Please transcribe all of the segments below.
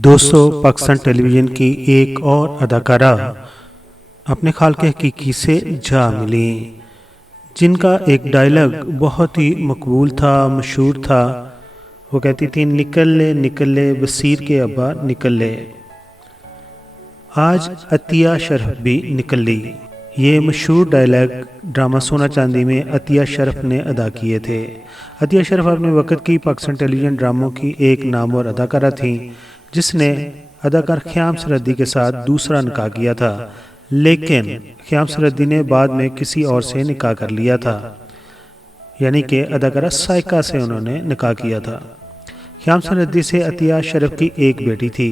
दोस्तों, पाकिस्तान टेलीविज़न की एक और अदाकारा अपने खाल के हकीकी से जा मिली, जिनका एक डायलॉग बहुत ही मकबूल था, मशहूर था। वो कहती थी, निकल ले बसीर के अब्बा निकल ले। आज अतिया शरफ भी निकल ली। ये मशहूर डायलॉग ड्रामा सोना चांदी में अतिया शरफ ने अदा किए थे। अतिया शरफ अपने वक़्त की पाकिस्तान टेलीविज़न ड्रामों की एक नामवर अदाकारा थी, जिसने अदाकार ख़याम सरहदी के साथ दूसरा निकाह किया था, लेकिन ख़याम सरहदी ने बाद में किसी और से निकाह कर लिया था, यानी कि अदाकारा साइका से उन्होंने निकाह किया था। ख़याम सरहदी से अतिया शरफ की एक बेटी थी।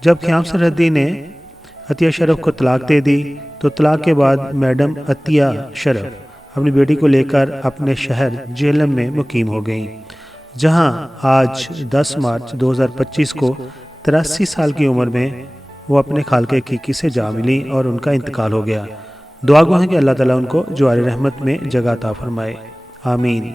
जब ख़याम सरहदी ने अतिया शरफ को तलाक दे दी, तो तलाक के बाद मैडम अतिया शरफ अपनी बेटी को लेकर अपने शहर जेहलम में मुकीम हो गईं, जहां आज 10 मार्च 2025 को 83 साल की उम्र में वो अपने खाल के हकीकी से जा मिली और उनका इंतकाल हो गया। दुआ गो है कि अल्लाह ताला उनको जवार रहमत में जगह अता फरमाए, आमीन।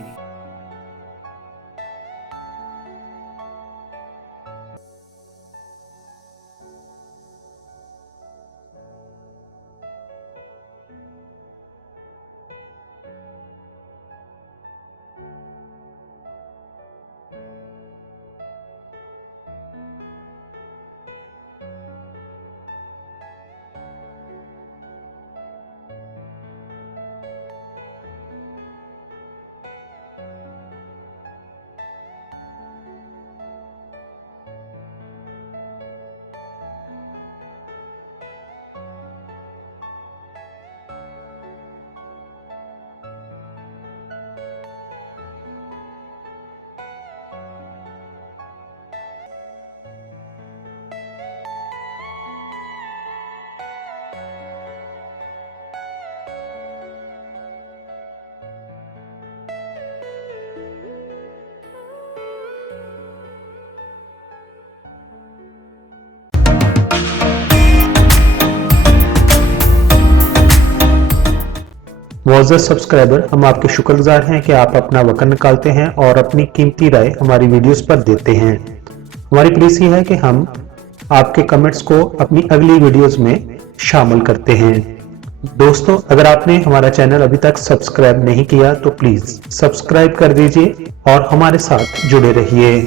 मुअज़्ज़ज़ सब्सक्राइबर, हम आपके शुक्रगुजार हैं कि आप अपना वक़्त निकालते हैं और अपनी कीमती राय हमारी वीडियोस पर देते हैं। हमारी प्लीज़ ये है कि हम आपके कमेंट्स को अपनी अगली वीडियोस में शामिल करते हैं। दोस्तों, अगर आपने हमारा चैनल अभी तक सब्सक्राइब नहीं किया तो प्लीज़ सब्सक्राइब कर दीजिए और हमारे साथ जुड़े रहिए।